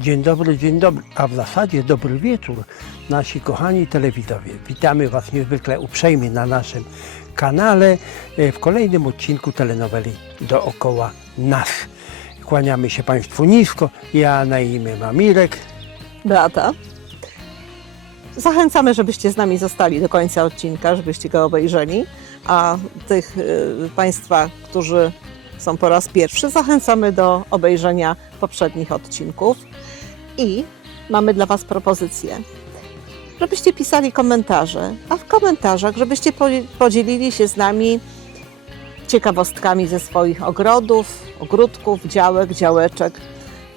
dzień dobry, a w zasadzie dobry wieczór, nasi kochani telewidzowie. Witamy Was niezwykle uprzejmie na naszym kanale w kolejnym odcinku telenoweli Dookoła Nas. Kłaniamy się Państwu nisko, ja na imię mam Mirek. Beata. Zachęcamy, żebyście z nami zostali do końca odcinka, żebyście go obejrzeli, a tych Państwa, którzy są po raz pierwszy, zachęcamy do obejrzenia poprzednich odcinków i mamy dla Was propozycję, żebyście pisali komentarze, a w komentarzach, żebyście podzielili się z nami ciekawostkami ze swoich ogrodów, ogródków, działek, działeczek.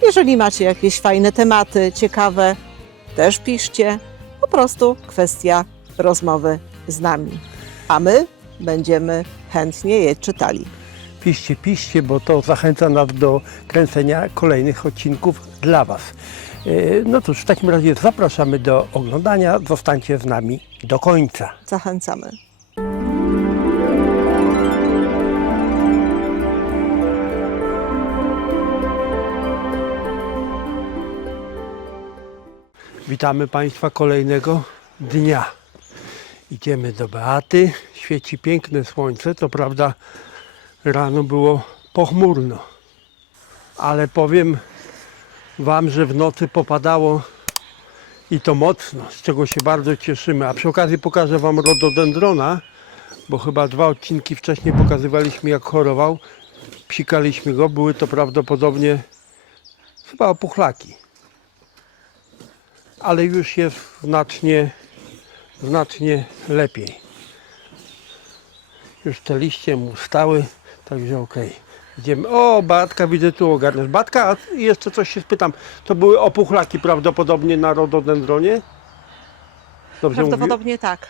Jeżeli macie jakieś fajne tematy, ciekawe, też piszcie. Po prostu kwestia rozmowy z nami. A my będziemy chętnie je czytali. Piszcie, bo to zachęca nas do kręcenia kolejnych odcinków dla Was. No cóż, w takim razie zapraszamy do oglądania. Zostańcie z nami do końca. Zachęcamy. Witamy Państwa kolejnego dnia. Idziemy do Beaty. Świeci piękne słońce. Co prawda rano było pochmurno, ale powiem Wam, że w nocy popadało i to mocno, z czego się bardzo cieszymy. A przy okazji pokażę Wam rododendrona, bo chyba 2 odcinki wcześniej pokazywaliśmy, jak chorował. Psikaliśmy go, były to prawdopodobnie chyba opuchlaki. Ale już jest znacznie lepiej. Już te liście mu stały, także okej. Idziemy. O, Batka, widzę, tu ogarniasz. Batka, a jeszcze coś się spytam. To były opuchlaki prawdopodobnie na rododendronie? Dobrze mówię? Prawdopodobnie tak.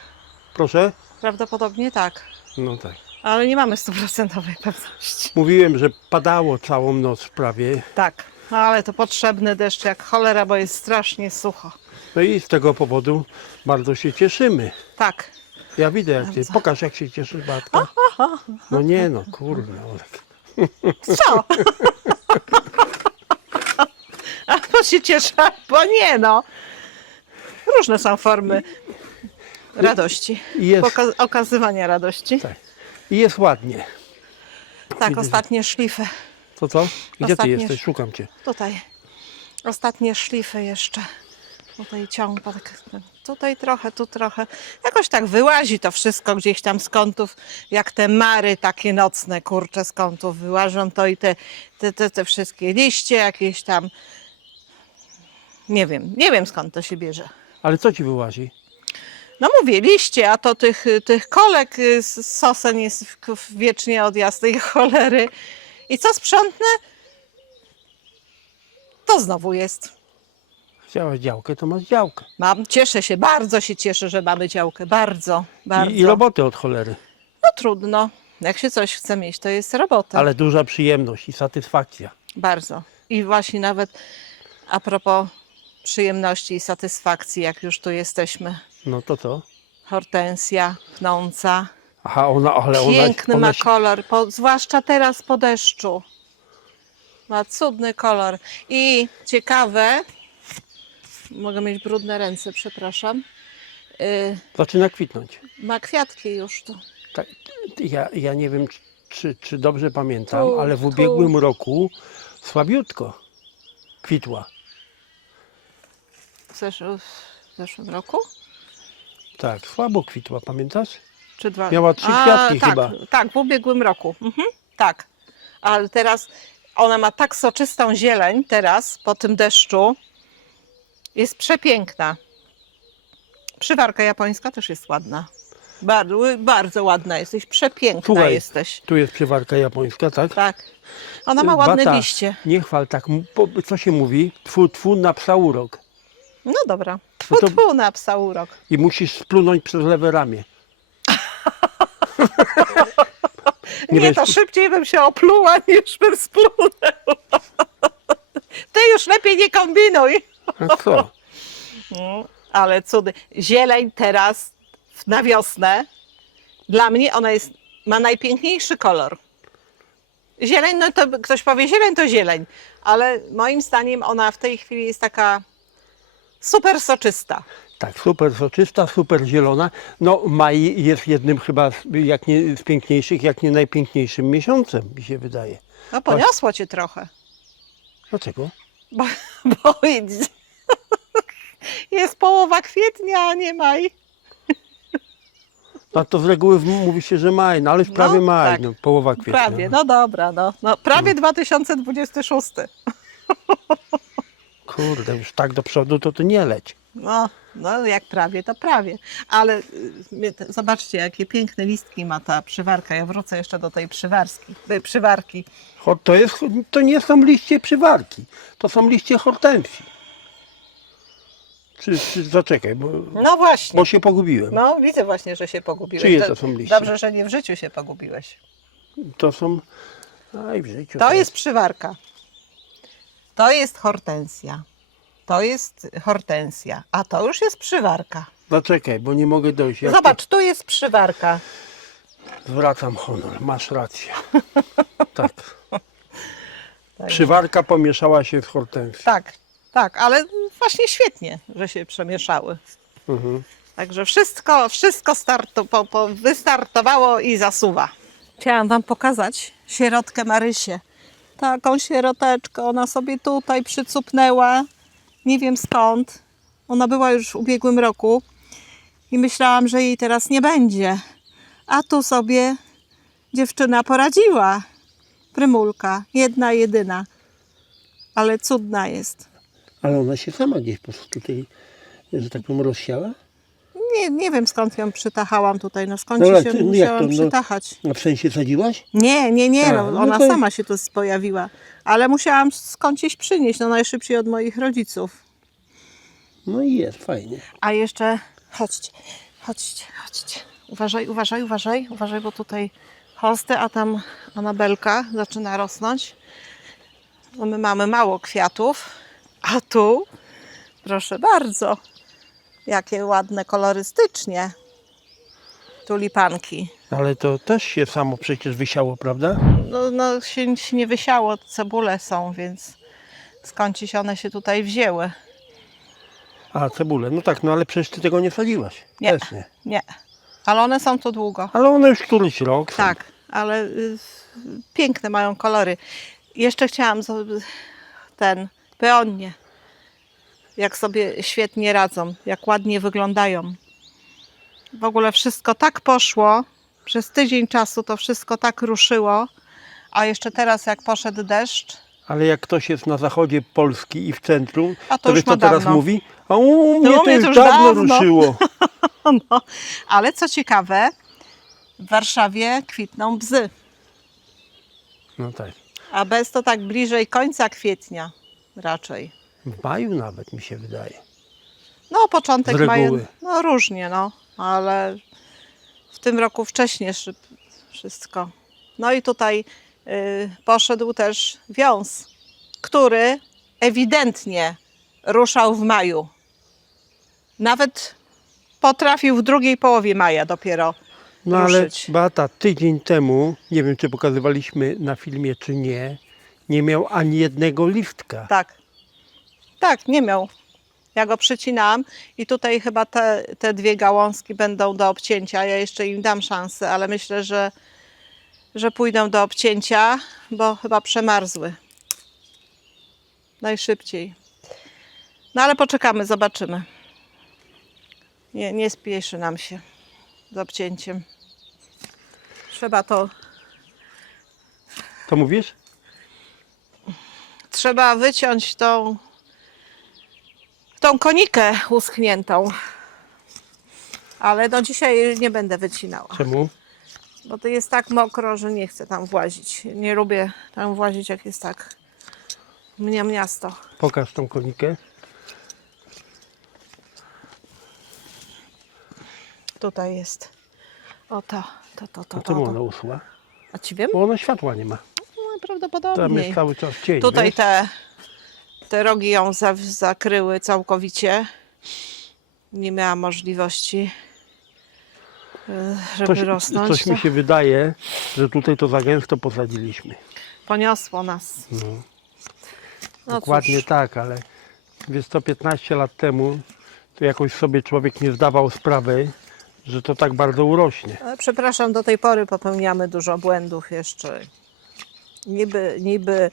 Proszę? Prawdopodobnie tak. No tak. Ale nie mamy 100% pewności. Mówiłem, że padało całą noc prawie. Tak. Ale to potrzebny deszcz jak cholera, bo jest strasznie sucho. No i z tego powodu bardzo się cieszymy. Tak. Ja widzę, jak ty. Pokaż, jak się cieszysz, Batka. No nie no, kurde. Olek. Co? A to się cieszę, bo nie no. Różne są formy radości. Jest. Okazywania radości. Tak. I jest ładnie. Tak, Widzę, ostatnie szlify. To co? Gdzie ty Ostatnie- jesteś? Szukam cię. Tutaj. Ostatnie szlify jeszcze. Tutaj ciąg, tutaj trochę, tu trochę. Jakoś tak wyłazi to wszystko gdzieś tam z kątów, jak te mary takie nocne, kurcze, z kątów wyłażą, to i te wszystkie liście jakieś tam. Nie wiem skąd to się bierze. Ale co ci wyłazi? No mówię, liście, a to tych kolek z sosen jest wiecznie od jasnej cholery. I co sprzątnę? To znowu jest. Chciałaś działkę, to masz działkę. Mam, cieszę się, bardzo się cieszę, że mamy działkę. Bardzo, bardzo. I roboty od cholery. No trudno. Jak się coś chce mieć, to jest robota. Ale duża przyjemność i satysfakcja. Bardzo. I właśnie nawet a propos przyjemności i satysfakcji, jak już tu jesteśmy. No to co? Hortensja pnąca. Aha, ale Piękny ona ma się... kolor, zwłaszcza teraz po deszczu. Ma cudny kolor. I ciekawe, mogę mieć brudne ręce, przepraszam. Zaczyna kwitnąć. Ma kwiatki już tu. Tak, ja nie wiem, czy dobrze pamiętam, Tu, ale w tu. ubiegłym roku słabiutko kwitła. W zeszłym roku? Tak, słabo kwitła, pamiętasz? Czy 2? Miała 3 kwiatki tak, chyba. Tak, w ubiegłym roku. Tak. Ale teraz ona ma tak soczystą zieleń teraz, po tym deszczu. Jest przepiękna. Przywarka japońska też jest ładna. Bardzo, bardzo ładna jesteś, przepiękna Słuchaj, jesteś. Tu jest przywarka japońska, tak? Tak. Ona ma ładne Bata, liście. Nie chwal tak, co się mówi? Tfu na psa urok. No dobra. No to- Tfu na psa urok. I musisz splunąć przez lewe ramię. Nie, wiesz- to szybciej bym się opluła, niż bym splunęła. Ty już lepiej nie kombinuj. A co? Ale cudy. Zieleń teraz na wiosnę, dla mnie ona ma najpiękniejszy kolor. Zieleń, no to ktoś powie zieleń to zieleń, ale moim zdaniem ona w tej chwili jest taka super soczysta. Tak, super soczysta, super zielona. No maj jest jednym chyba jak nie z piękniejszych, jak nie najpiękniejszym miesiącem, mi się wydaje. No poniosło cię trochę, Dlaczego? bo jest połowa kwietnia, a nie maj. No to z reguły mówi się, że maj, no ale już prawie maj, tak. no, połowa kwietnia. Prawie, no dobra, no prawie 2026. Kurde, już tak do przodu to nie leć. No jak prawie, to prawie. Ale zobaczcie, jakie piękne listki ma ta przywarka. Ja wrócę jeszcze do tej przywarki. To nie są liście przywarki, to są liście hortensji. Zaczekaj, No właśnie. bo się pogubiłem. No widzę właśnie, że się pogubiłeś. Czyje to są liście? Dobrze, że nie w życiu się pogubiłeś. To są... Aj, w życiu To jest przywarka. To jest hortensja. To jest hortensja. A to już jest przywarka. Zaczekaj, bo nie mogę dojść. Zobacz, tu jest przywarka. Zwracam honor, masz rację. Tak. Przywarka pomieszała się z hortensją. Tak, ale właśnie świetnie, że się przemieszały. Mhm. Także wszystko wystartowało i zasuwa. Chciałam wam pokazać sierotkę Marysię. Taką sieroteczkę, ona sobie tutaj przycupnęła. Nie wiem skąd. Ona była już w ubiegłym roku i myślałam, że jej teraz nie będzie. A tu sobie dziewczyna poradziła. Prymulka, jedna, jedyna. Ale cudna jest. Ale ona się sama gdzieś po prostu tutaj, że tak powiem, rozsiała? Nie wiem skąd ją przytachałam tutaj. No skąd No, się jak musiałam to, przytachać. A w sensie sadziłaś? Nie, A, no, no ona to- sama się tu pojawiła. Ale musiałam skądś przynieść, no najszybciej od moich rodziców. No i jest, fajnie. A jeszcze, chodźcie. Uważaj, bo tutaj hosty, a tam Anabelka zaczyna rosnąć. No my mamy mało kwiatów, a tu, proszę bardzo, jakie ładne kolorystycznie tulipanki. Ale to też się samo przecież wysiało, prawda? No się nie wysiało, cebule są, więc skądś one się tutaj wzięły. A, cebulę. No tak, no ale przecież ty tego nie sadziłaś. Nie. Też nie. Nie, ale one są tu długo. Ale one już któryś rok są. Tak, ale piękne mają kolory. Jeszcze chciałam peonie, jak sobie świetnie radzą, jak ładnie wyglądają. W ogóle wszystko tak poszło, przez tydzień czasu to wszystko tak ruszyło, a jeszcze teraz jak poszedł deszcz, Ale jak ktoś jest na zachodzie Polski i w centrum, A to to już wiesz co ma teraz dawno. mówi? A u mnie to mnie już to już dawno dawno. ruszyło. no, ale co ciekawe, w Warszawie kwitną bzy, No tak. a bez to tak bliżej końca kwietnia raczej. W maju nawet mi się wydaje. No, początek Z reguły. maja, no różnie, no, ale w tym roku wcześniej wszystko. No i tutaj poszedł też wiąz, który ewidentnie ruszał w maju. Nawet potrafił w drugiej połowie maja dopiero No ale ruszyć. Beata, tydzień temu, nie wiem czy pokazywaliśmy na filmie czy nie miał ani jednego listka. Tak, nie miał. Ja go przycinałam i tutaj chyba te dwie gałązki będą do obcięcia. Ja jeszcze im dam szansę, ale myślę, że pójdą do obcięcia, bo chyba przemarzły. Najszybciej. No ale poczekamy, zobaczymy. Nie spieszy nam się z obcięciem. Trzeba To mówisz? Trzeba wyciąć tą konikę uschniętą. Ale no dzisiaj nie będę wycinała. Czemu? Bo to jest tak mokro, że nie chcę tam włazić. Nie lubię tam włazić, jak jest tak miasto. Pokaż tą konikę. Tutaj jest. O to. A czemu ona uschła? A ci wiem? Bo ona światła nie ma. No, Tam prawdopodobnie. jest cały czas cień. Tutaj wiesz? te rogi ją zakryły całkowicie. Nie miała możliwości, żeby rosnąć. Coś mi się wydaje, że tutaj to za gęsto posadziliśmy. Poniosło nas. No, No dokładnie cóż, tak, ale wiesz co, 15 lat temu to jakoś sobie człowiek nie zdawał sprawy, że to tak bardzo urośnie. ale przepraszam, do tej pory popełniamy dużo błędów jeszcze. Niby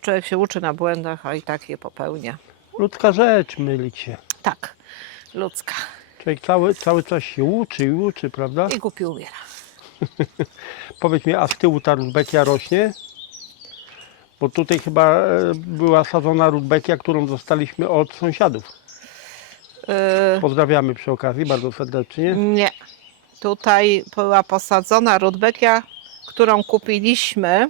człowiek się uczy na błędach, a i tak je popełnia. Ludzka rzecz mylić się. Tak, ludzka. Człowiek cały czas się uczy i uczy, prawda? I głupi umiera. Powiedz mi, a z tyłu ta rudbekia rośnie? Bo tutaj chyba była sadzona rudbekia, którą dostaliśmy od sąsiadów. Pozdrawiamy przy okazji bardzo serdecznie. Nie. Tutaj była posadzona rudbekia, którą kupiliśmy,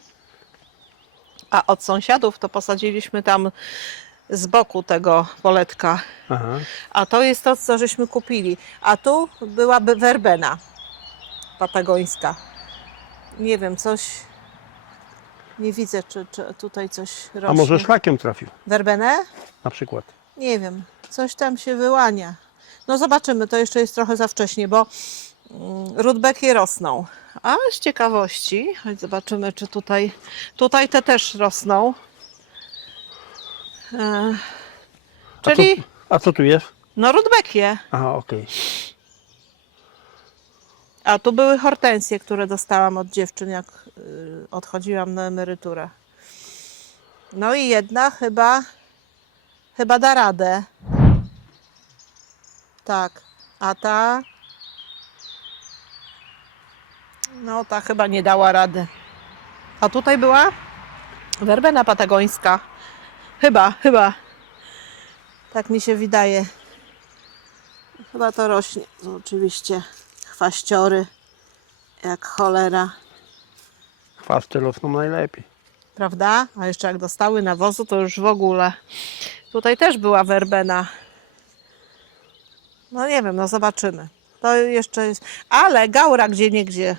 a od sąsiadów to posadziliśmy tam z boku tego poletka. Aha. A to jest to, co żeśmy kupili. A tu byłaby werbena patagońska. Nie wiem, coś... Nie widzę, czy tutaj coś rośnie. A może szlakiem trafił Werbenę? na przykład? Nie wiem, coś tam się wyłania. No zobaczymy, to jeszcze jest trochę za wcześnie, bo rudbeki rosną. A z ciekawości, chodź zobaczymy, czy tutaj te też rosną. Czyli, A co tu jest? no rudbekie. Aha, okej. A tu były hortensje, które dostałam od dziewczyn, jak odchodziłam na emeryturę. No i jedna chyba da radę. Tak, a ta... No ta chyba nie dała rady. A tutaj była werbena patagońska. Chyba. Tak mi się wydaje. Chyba to rośnie. No, oczywiście chwaściory jak cholera. Chwasty rosną najlepiej. Prawda? A jeszcze jak dostały nawozu, to już w ogóle. Tutaj też była werbena. No nie wiem, no zobaczymy. To jeszcze jest... Ale gaura gdzieniegdzie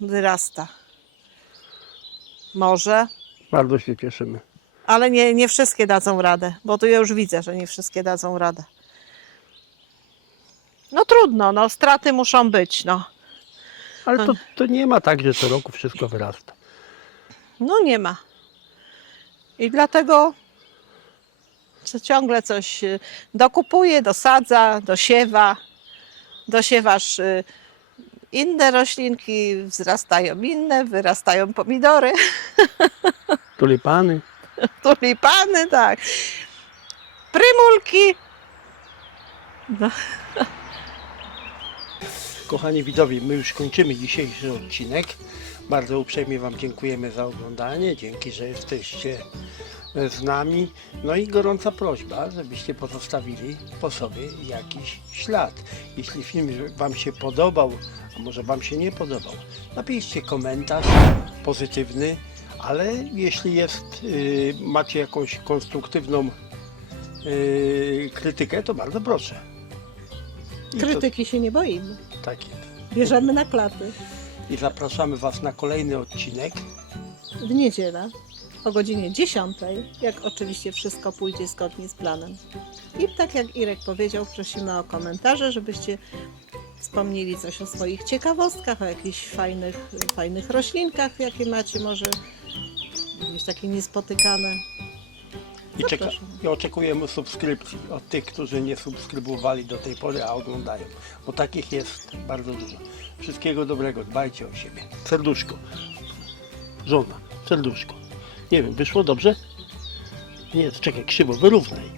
wyrasta. Może. Bardzo się cieszymy. Ale nie wszystkie dadzą radę, bo tu ja już widzę, że nie wszystkie dadzą radę. No trudno, no straty muszą być, no. Ale to nie ma tak, że co roku wszystko wyrasta. No nie ma. I dlatego co ciągle coś dokupuje, dosadza, dosiewa. Dosiewasz inne roślinki, wzrastają inne, wyrastają pomidory, Tulipany. tulipany, tak. Prymulki. No. Kochani widzowie, my już kończymy dzisiejszy odcinek. Bardzo uprzejmie Wam dziękujemy za oglądanie. Dzięki, że jesteście z nami. No i gorąca prośba, żebyście pozostawili po sobie jakiś ślad. Jeśli film Wam się podobał, a może Wam się nie podobał, napiszcie komentarz pozytywny, ale jeśli macie jakąś konstruktywną krytykę, to bardzo proszę. I Krytyki się nie boimy. to, tak jest. Bierzemy na klaty. I zapraszamy Was na kolejny odcinek. W niedzielę o godzinie 10, jak oczywiście wszystko pójdzie zgodnie z planem. I tak jak Irek powiedział, prosimy o komentarze, żebyście wspomnieli coś o swoich ciekawostkach, o jakichś fajnych roślinkach, jakie macie, może jakieś takie niespotykane. Zapraszam. I oczekujemy subskrypcji od tych, którzy nie subskrybowali do tej pory, a oglądają. Bo takich jest bardzo dużo. Wszystkiego dobrego, dbajcie o siebie. Serduszko. Żona, serduszko. Nie wiem, wyszło dobrze? Nie, czekaj, krzywo, wyrównaj.